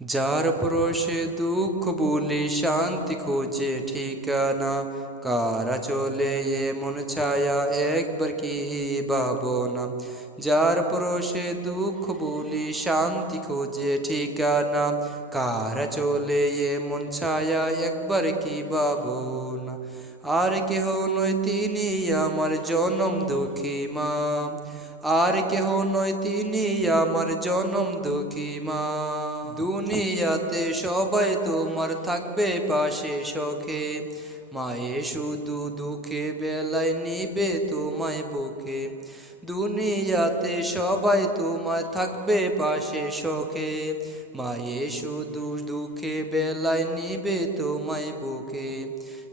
যার পরশে দুঃখ বলি শান্তি খোঁজে ঠিকানা, কারা চলে এমন ছায়া একবার কি ভাবনা। যার পরশে দুঃখ বলি শান্তি খোঁজে ঠিকানা, কারা চলে এমন ছায়া একবার কি ভাবনা। আর কেহ নয় তিনি আমার জনম দুঃখী মা, আর কেহ নয় তিনি আমার জনম দুঃখী মা। দুনিয়াতে সবাই তোমার থাকবে পাশে সখে, মায়ে শুধু দুঃখে বেলায় নিবে তোমায় বুকে। দুনিয়াতে সবাই তোমার থাকবে পাশে সখে, মায়ে শুধু দুঃখে বেলায় নিবে তোমায় বুকে।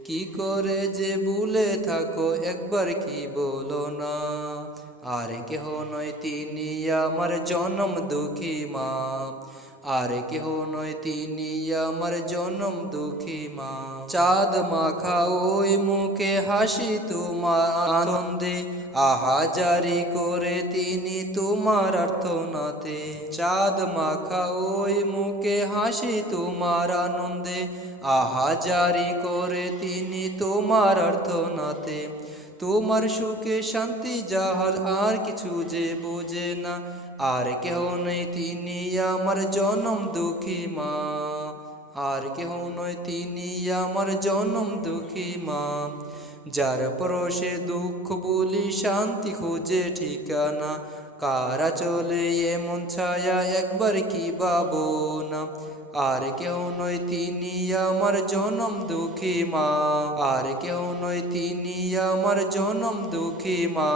কি করে যে ভুলে থাকো একবার কি বলো না, আর কেহ নয় তিনি আমার জনম দুঃখী মা, আর কেহ নয় তিনি আমার জনম দুঃখী মা। চাঁদ মাখা ওই মুখে হাসি তোমার আনন্দে, আহা জারি করে তিনি তোমার আর্তনাতে। চাঁদ মাখা ওই মুখে হাসি তোমার আনন্দে, আহা জারি করে তিনি তোমার আর্তনাতে। তোমার সুখে শান্তি যাহার আর কিছু যে বোঝে না, আর কেহ নেই তিনি আমার জনম দুঃখী মা, আর কেহ নয় তিনি আমার জনম দুঃখী মা। যার পরশে দুঃখ বলি শান্তি খুঁজে ঠিকানা, কারা চলে এমন ছায়া একবার কি ভাবনা। আর কেউ নয় তিনি আমার জনম দুঃখী মা, আর কেউ নয় তিনি আমার জনম দুঃখী মা,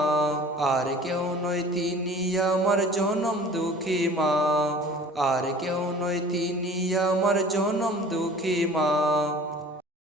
আর কেউ নয় তিনি আমার জনম দুঃখী মা, আর কেউ নয় তিনি আমার জনম দুঃখী মা।